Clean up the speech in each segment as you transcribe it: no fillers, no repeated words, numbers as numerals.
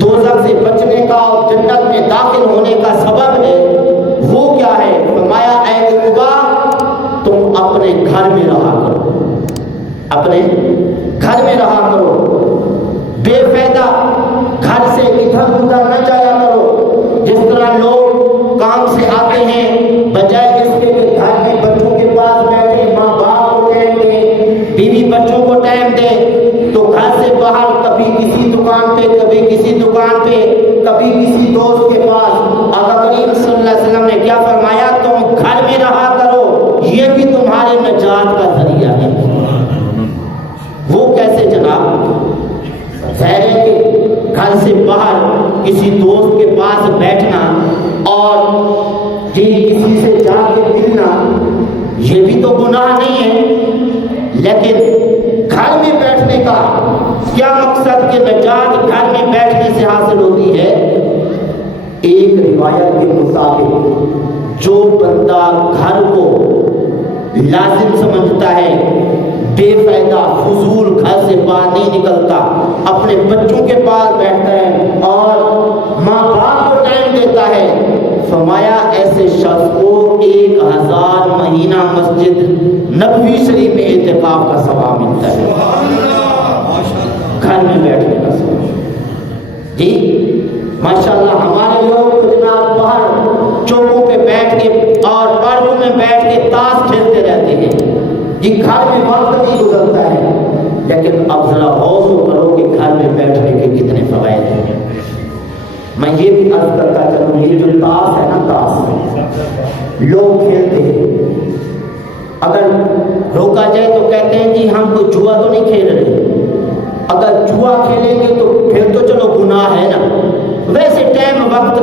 دوزخ سے بچنے کا اور جنت میں داخل ہونے کا سبب ہے وہ کیا ہے؟ فرمایا اے عقبہ تم اپنے گھر میں رہا کرو، اپنے گھر میں رہا کرو، بے فائدہ گھر سے ادھر ادھر نہ جایا کرو۔ جس طرح لوگ کام سے آتے ہیں بجائے اس کے کہ گھر میں بچوں کے پاس بیٹھے، ماں باپ کو ٹائم دے، بیوی بچوں کو ٹائم دے، تو گھر سے باہر کبھی کسی دکان پہ، کبھی کسی دکان پہ، کبھی کسی دوست کے پاس۔ آقا کریم صلی اللہ علیہ وسلم نے کیا فرمایا؟ تم گھر میں رہا کرو، یہ بھی تمہارے نجات کا ذریعہ ہے۔ وہ کیسے جناب؟ ظاہر ہے کہ گھر سے باہر کسی دوست کے پاس بیٹھنا اور کسی سے جا کے ملنا یہ بھی تو گناہ نہیں ہے، لیکن گھر میں بیٹھنے کا کیا مقصد کہ نجات گھر میں بیٹھنے سے حاصل ہوتی ہے؟ ایک روایت کے مطابق جو بندہ گھر کو لازم سمجھتا ہے، بے فائدہ فضول گھر سے باہر نہیں نکلتا، اپنے بچوں کے پاس بیٹھتا ہے اور ماں باپ کو ٹائم دیتا ہے، فرمایا ایسے شخص کو 1000 مہینہ مسجد نبوی شریف میں اعتکاف کا ثواب ملتا ہے، گھر میں بیٹھنے کا ثواب۔ جی ماشاءاللہ ہمارے لوگ تو جناب باہر چوکوں پہ بیٹھ کے اور پارکوں میں بیٹھ کے تاش کھیلتے رہتے ہیں، جی گھر میں وقت نہیں گزرتا ہے، لیکن اب ذرا غور کرو کہ گھر میں بیٹھنے کے کتنے فوائد ہیں۔ میں یہ بھی عرض کرتا چلوں، یہ جو تاش ہے نا، تاش لوگ کھیلتے ہیں، اگر روکا جائے تو کہتے ہیں جی ہم کوئی جوا تو نہیں کھیل رہے، اگر جوا کھیلیں گے تو پھر تو چلو گناہ ہے نا، ویسے ٹائم وقت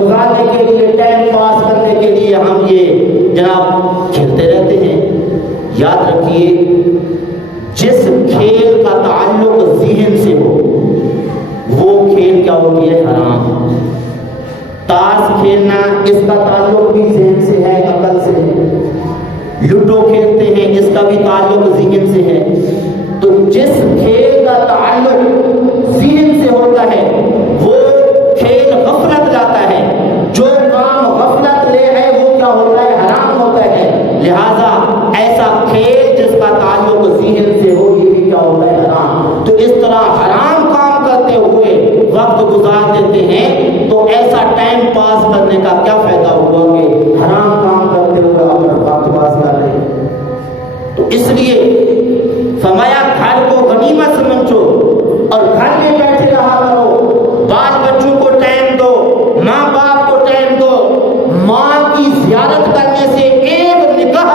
گزارنے کے لیے، ٹائم پاس کرنے کے لیے ہم یہ جناب کھیلتے رہتے ہیں۔ یاد رکھیے جس کھیل کا تعلق ذہن سے ہو وہ کھیل کیا ہوتی ہے؟ حرام۔ تاش کھیلنا اس کا تعلق بھی ذہن سے ہے، عقل سے ہے۔ لوڈو کھیلتے ہیں اس کا بھی تعلق ذہن سے ہے۔ تو جس کھیل کا تعلق ذہن سے ہوتا ہے وہ کھیل غفلت لاتا ہے، جو کام غفلت لے ہے وہ کیا ہوتا ہے؟ حرام ہوتا ہے۔ لہذا ایسا کھیل جس کا تعلق ذہن سے ہو یہ بھی کیا ہوتا ہے؟ حرام۔ تو اس طرح حرام کام کرتے ہوئے وقت گزار دیتے ہیں تو ایسا ٹائم پاس کرنے کا کیا فائدہ ہوا کہ حرام کام کرتے ہوئے اپنا وقت پاس کر رہے ہیں۔ تو اس لیے فرمایا گھر کو غنیمت سمجھو اور گھر میں بیٹھے رہا کرو، بال بچوں کو ٹائم دو، ماں باپ کو ٹائم دو۔ ماں کی زیارت کرنے سے ایک نگاہ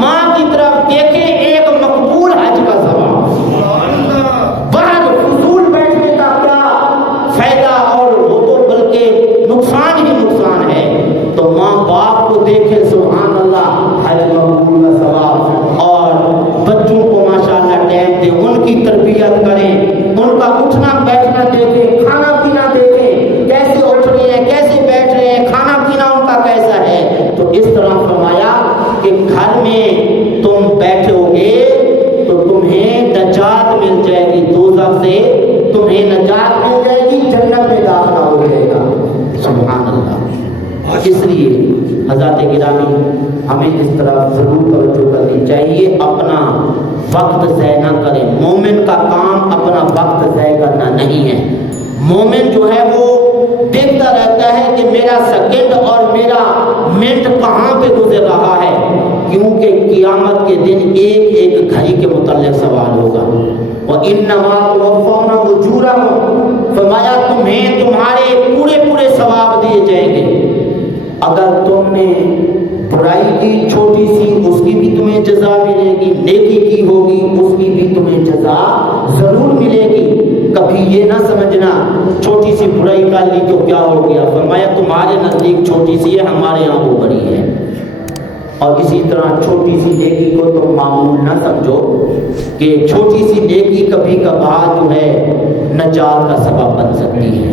ماں کی طرف دیکھے ایک مقبول حج کا ثواب۔ باہر فضول بیٹھنے کا کیا فائدہ، اور وہ تو بلکہ نقصان ہی نقصان ہے۔ تو ماں باپ کو دیکھے، سبحان اللہ، حج مقبول کا ثواب، اور بچوں کو ماشاءاللہ ٹائم دے، ان کی تربیت کریں، ان کا اٹھنا بیٹھنا دیکھیں، کھانا پینا دیکھیں، کیسے اٹھ رہے ہیں، کیسے بیٹھ رہے ہیں، کھانا پینا ان کا کیسا ہے۔ تو اس طرح فرمایا کہ گھر میں تم بیٹھو گے تو تمہیں نجات مل جائے گی، دوزخ سے تمہیں نجات مل جائے گی، جنت میں داخلہ ہو جائے گا۔ سبحان اللہ۔ اس لیے حضرات گرامی ہمیں اس طرح ضرور توجہ کرنی چاہیے، اپنا وقت ضائع نہ کریں۔ مومن کا کام اپنا وقت ضائع کرنا نہیں ہے۔ مومن جو ہے وہ دیکھتا رہتا ہے کہ میرا سیکنڈ اور میرا منٹ کہاں پہ گزر رہا ہے، کیونکہ قیامت کے دن ایک ایک گھڑی کے متعلق سوال ہوگا۔ وَإِنَّمَا تُوَفَّوْنَ أُجُورَكُمْ، فرمایا تمہیں تمہارے پورے پورے ثواب دیے جائیں گے۔ اگر تم نے برائی کی چھوٹی سی، اس کی بھی تمہیں جزا ملے گی، نیکی کی ہوگی اس کی بھی تمہیں جزا ضرور ملے گی۔ کبھی یہ نہ سمجھنا چھوٹی سی برائی کر لی تو کیا ہو گیا، فرمایا تمہارے نزدیک چھوٹی سی ہے، ہمارے یہاں وہ بڑی ہے۔ اور اسی طرح چھوٹی سی نیکی کو تم معمول نہ سمجھو کہ چھوٹی سی نیکی کبھی کبھار جو ہے نجات کا سبب بن سکتی ہے۔